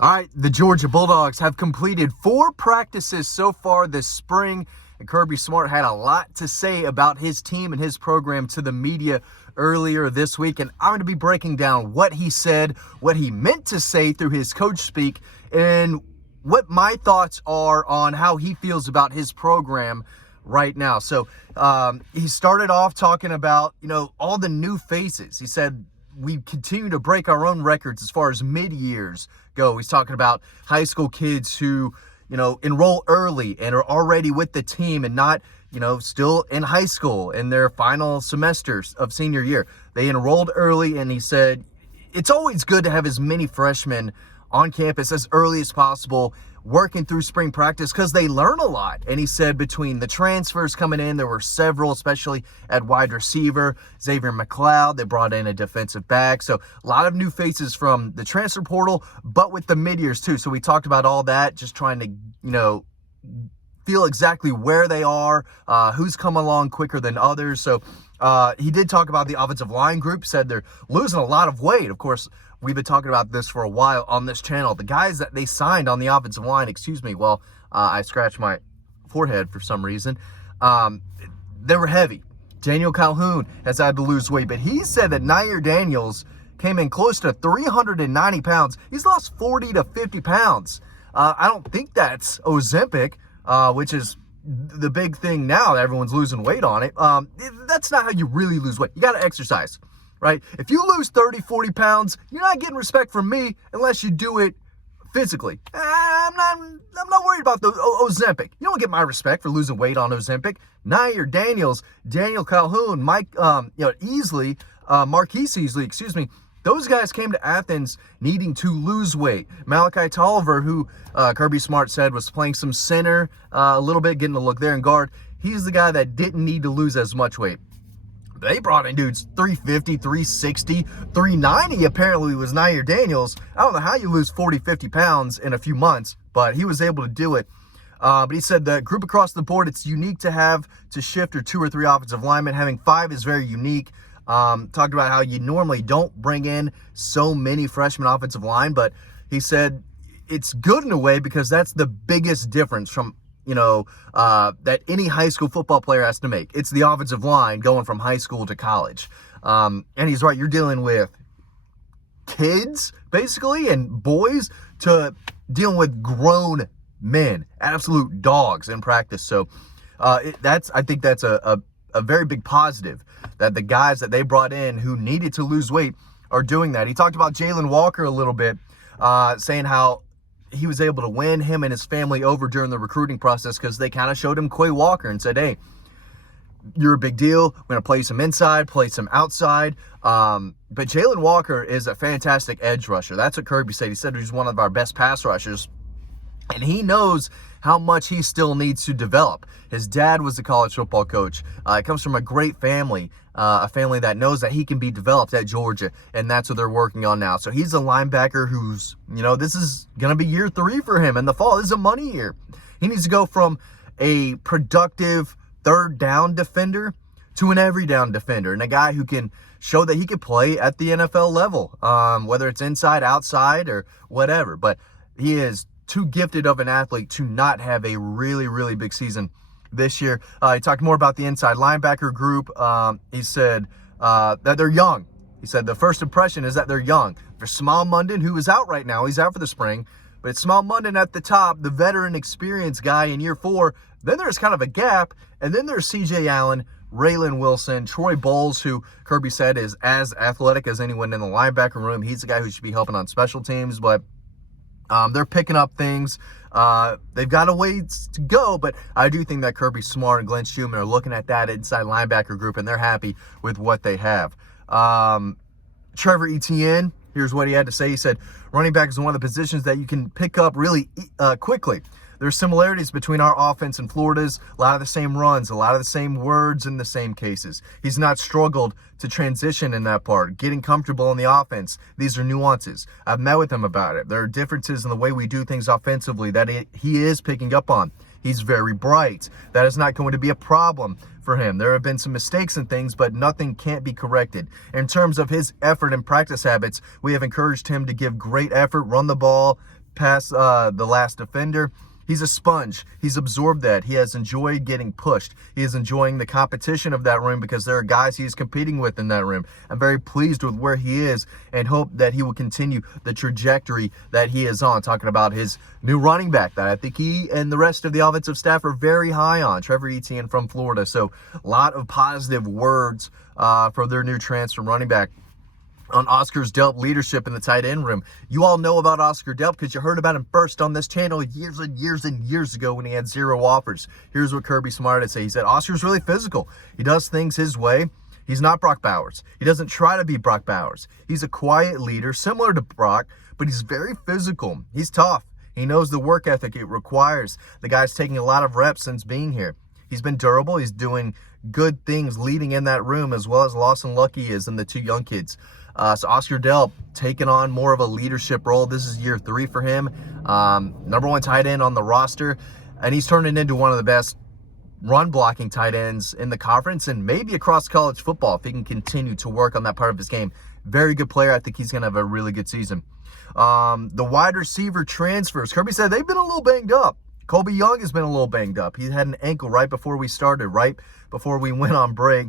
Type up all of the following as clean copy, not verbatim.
All right, the Georgia Bulldogs have completed 4 practices so far this spring, and Kirby Smart had a lot to say about his team and his program to the media earlier this week, and I'm going to be breaking down what he said, what he meant to say through his coach speak, and what my thoughts are on how he feels about his program right now. So he started off talking about, all the new faces. He said, we continue to break our own records as far as mid-years go. He's talking about high school kids who, enroll early and are already with the team and not, still in high school in their final semesters of senior year. They enrolled early, and he said, it's always good to have as many freshmen on campus as early as possible, working through spring practice because they learn a lot. And he said between the transfers coming in, there were several, especially at wide receiver, Xavier McLeod. They brought in a defensive back. So a lot of new faces from the transfer portal, but with the mid-years too. So we talked about all that, just trying to, feel exactly where they are, who's come along quicker than others. So he did talk about the offensive line group, said they're losing a lot of weight. Of course, we've been talking about this for a while on this channel. The guys that they signed on the offensive line, I scratched my forehead for some reason. They were heavy. Daniel Calhoun has had to lose weight, but he said that Nair Daniels came in close to 390 pounds. He's lost 40 to 50 pounds. I don't think that's Ozempic, which is the big thing now that everyone's losing weight on it. That's not how you really lose weight. You got to exercise. Right? If you lose 30, 40 pounds, you're not getting respect from me unless you do it physically. I'm not worried about the Ozempic. You don't get my respect for losing weight on Ozempic. Nair Daniels, Daniel Calhoun, Marquise Easley, those guys came to Athens needing to lose weight. Malachi Tolliver, who Kirby Smart said was playing some center a little bit, getting a look there in guard, he's the guy that didn't need to lose as much weight. They brought in dudes 350, 360, 390 apparently was Nair Daniels. I don't know how you lose 40, 50 pounds in a few months, but he was able to do it. But he said the group across the board, it's unique to have to shift or 2 or 3 offensive linemen. Having 5 is very unique. Talked about how you normally don't bring in so many freshman offensive line, but he said it's good in a way because that's the biggest difference from that any high school football player has to make. It's the offensive line going from high school to college. And he's right. You're dealing with kids, basically, and boys to dealing with grown men, absolute dogs in practice. So I think that's a very big positive that the guys that they brought in who needed to lose weight are doing that. He talked about Jalen Walker a little bit, saying how he was able to win him and his family over during the recruiting process because they kind of showed him Quay Walker and said, hey, you're a big deal. We're going to play some inside, play some outside. But Jalen Walker is a fantastic edge rusher. That's what Kirby said. He said he's one of our best pass rushers. And he knows how much he still needs to develop. His dad was a college football coach. He comes from a great family, a family that knows that he can be developed at Georgia, and that's what they're working on now. So he's a linebacker who's, this is going to be year 3 for him in the fall. This is a money year. He needs to go from a productive third down defender to an every down defender and a guy who can show that he can play at the NFL level, whether it's inside, outside, or whatever. But he is too gifted of an athlete to not have a really, really big season this year. He talked more about the inside linebacker group. He said that they're young. He said the first impression is that they're young. There's Small Munden, who is out right now. He's out for the spring. But it's Small Munden at the top, the veteran experience guy in year 4. Then there's kind of a gap. And then there's C.J. Allen, Raylan Wilson, Troy Bowles, who Kirby said is as athletic as anyone in the linebacker room. He's the guy who should be helping on special teams, but they're picking up things. They've got a ways to go, but I do think that Kirby Smart and Glenn Schumann are looking at that inside linebacker group, and they're happy with what they have. Trevor Etienne, here's what he had to say. He said, running back is one of the positions that you can pick up really quickly. There's similarities between our offense and Florida's. A lot of the same runs, a lot of the same words in the same cases. He's not struggled to transition in that part, getting comfortable in the offense. These are nuances. I've met with him about it. There are differences in the way we do things offensively that he is picking up on. He's very bright. That is not going to be a problem for him. There have been some mistakes and things, but nothing can't be corrected. In terms of his effort and practice habits, we have encouraged him to give great effort, run the ball, past the last defender. He's a sponge. He's absorbed that. He has enjoyed getting pushed. He is enjoying the competition of that room because there are guys he's competing with in that room. I'm very pleased with where he is and hope that he will continue the trajectory that he is on. Talking about his new running back that I think he and the rest of the offensive staff are very high on, Trevor Etienne from Florida. So a lot of positive words for their new transfer running back. On Oscar's Delp leadership in the tight end room. You all know about Oscar Delp because you heard about him first on this channel years and years and years ago when he had 0 offers. Here's what Kirby Smart had to say. He said, Oscar's really physical. He does things his way. He's not Brock Bowers. He doesn't try to be Brock Bowers. He's a quiet leader, similar to Brock, but he's very physical. He's tough. He knows the work ethic it requires. The guy's taking a lot of reps since being here. He's been durable. He's doing good things leading in that room, as well as Lawson Lucky is and the 2 young kids. So Oscar Delp taking on more of a leadership role. This is year 3 for him. Number 1 tight end on the roster. And he's turning into one of the best run blocking tight ends in the conference and maybe across college football if he can continue to work on that part of his game. Very good player. I think he's going to have a really good season. The wide receiver transfers. Kirby said they've been a little banged up. Colby Young has been a little banged up. He had an ankle right before we started, right before we went on break.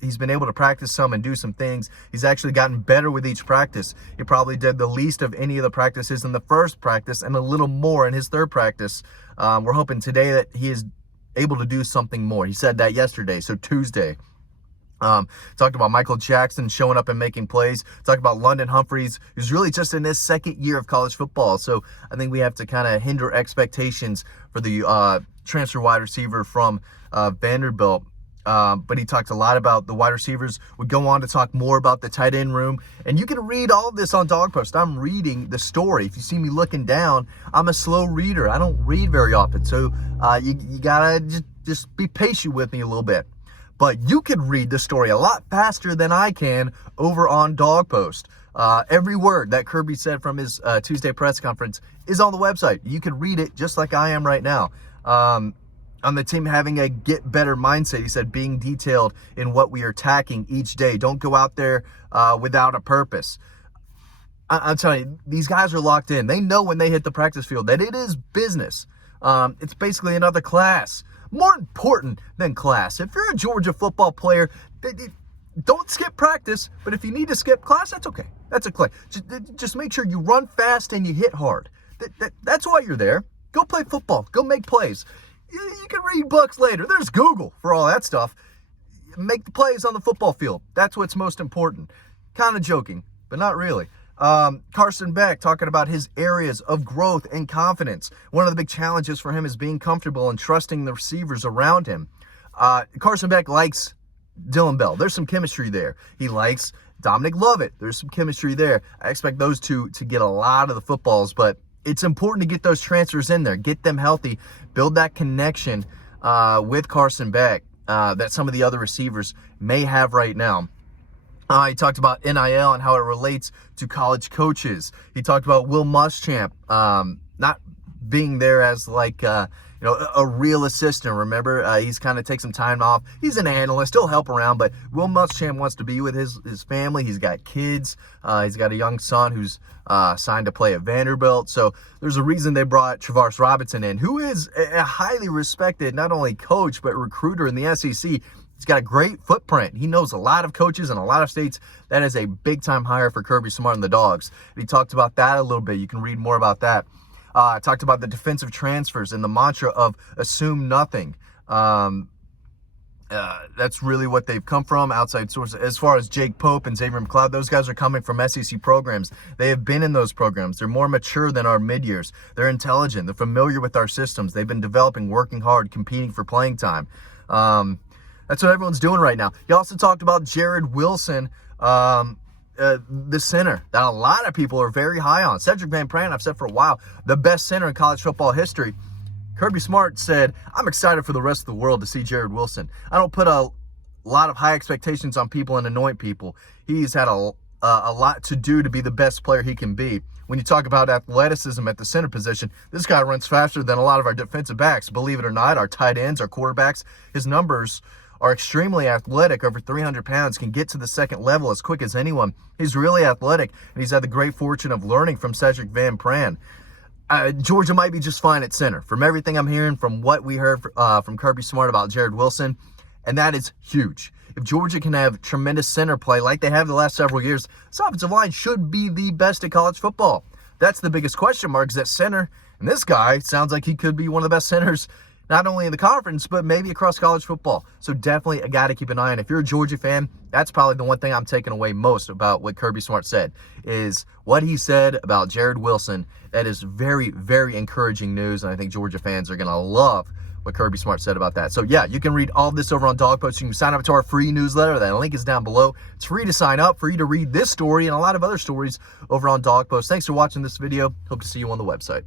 He's been able to practice some and do some things. He's actually gotten better with each practice. He probably did the least of any of the practices in the first practice and a little more in his third practice. We're hoping today that he is able to do something more. He said that yesterday, so Tuesday. Talked about Michael Jackson showing up and making plays. Talked about London Humphreys, who's really just in his second year of college football. So I think we have to kind of hinder expectations for the transfer wide receiver from Vanderbilt. But he talked a lot about the wide receivers. Would go on to talk more about the tight end room. And you can read all of this on Dawg Post. I'm reading the story. If you see me looking down, I'm a slow reader. I don't read very often. So you got to just be patient with me a little bit. But you can read the story a lot faster than I can over on Dawg Post. Every word that Kirby said from his Tuesday press conference is on the website. You can read it just like I am right now. On the team having a get better mindset, he said, being detailed in what we are attacking each day. Don't go out there without a purpose. I'm telling you, these guys are locked in. They know when they hit the practice field that it is business. It's basically another class. More important than class. If you're a Georgia football player, don't skip practice, but if you need to skip class, that's okay. That's a class. Just make sure you run fast and you hit hard. That's why you're there. Go play football. Go make plays. You can read books later. There's Google for all that stuff. Make the plays on the football field. That's what's most important. Kind of joking, but not really. Carson Beck talking about his areas of growth and confidence. One of the big challenges for him is being comfortable and trusting the receivers around him. Carson Beck likes Dylan Bell. There's some chemistry there. He likes Dominic Lovett. There's some chemistry there. I expect those two to get a lot of the footballs, but it's important to get those transfers in there, get them healthy, build that connection with Carson Beck that some of the other receivers may have right now. He talked about NIL and how it relates to college coaches. He talked about Will Muschamp not being there as like a real assistant. Remember, he's kind of take some time off. He's an analyst. He'll help around, but Will Muschamp wants to be with his family. He's got kids. He's got a young son who's signed to play at Vanderbilt. So there's a reason they brought Travaris Robinson in, who is a highly respected not only coach but recruiter in the SEC. He's got a great footprint. He knows a lot of coaches in a lot of states. That is a big-time hire for Kirby Smart and the Dogs. And he talked about that a little bit. You can read more about that. Talked about the defensive transfers and the mantra of assume nothing. That's really what they've come from, outside sources. As far as Jake Pope and Xavier McLeod, those guys are coming from SEC programs. They have been in those programs. They're more mature than our mid-years. They're intelligent. They're familiar with our systems. They've been developing, working hard, competing for playing time. That's what everyone's doing right now. He also talked about Jared Wilson, the center that a lot of people are very high on. Cedric Van Pran, I've said for a while, the best center in college football history. Kirby Smart said, I'm excited for the rest of the world to see Jared Wilson. I don't put a lot of high expectations on people and anoint people. He's had a lot to do to be the best player he can be. When you talk about athleticism at the center position, this guy runs faster than a lot of our defensive backs. Believe it or not, our tight ends, our quarterbacks, his numbers are extremely athletic, over 300 pounds, can get to the second level as quick as anyone. He's really athletic, and he's had the great fortune of learning from Cedric Van Pran. Georgia might be just fine at center. From everything I'm hearing, from what we heard from Kirby Smart about Jared Wilson, and that is huge. If Georgia can have tremendous center play like they have the last several years, this offensive line should be the best in college football. That's the biggest question mark, is that center. And this guy sounds like he could be one of the best centers, not only in the conference, but maybe across college football. So definitely a guy to keep an eye on. If you're a Georgia fan, that's probably the one thing I'm taking away most about what Kirby Smart said, is what he said about Jared Wilson. That is very, very encouraging news, and I think Georgia fans are going to love what Kirby Smart said about that. So yeah, you can read all of this over on Dawg Post. You can sign up to our free newsletter. That link is down below. It's free to sign up, free to read this story and a lot of other stories over on Dawg Post. Thanks for watching this video. Hope to see you on the website.